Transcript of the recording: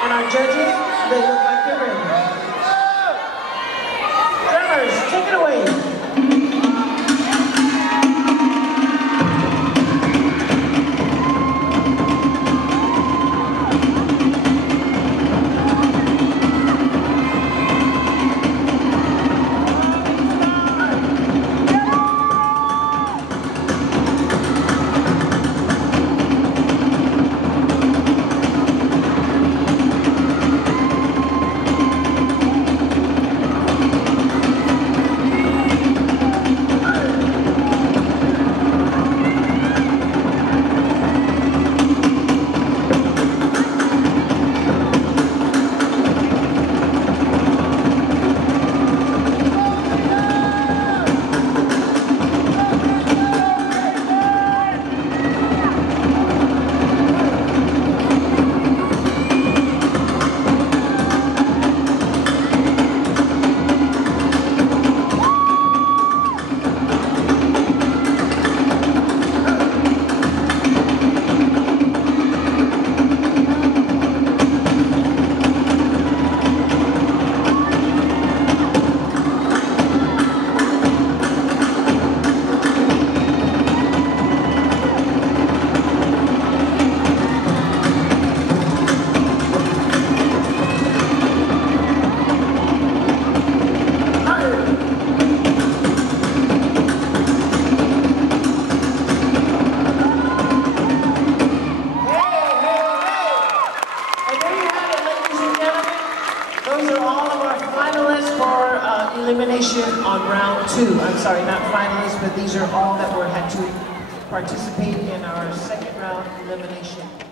And our judges, they look like they're ready. Drummers, take it away. Those are all of our finalists for elimination on round 2. I'm sorry, not finalists, but these are all that had to participate in our second round elimination.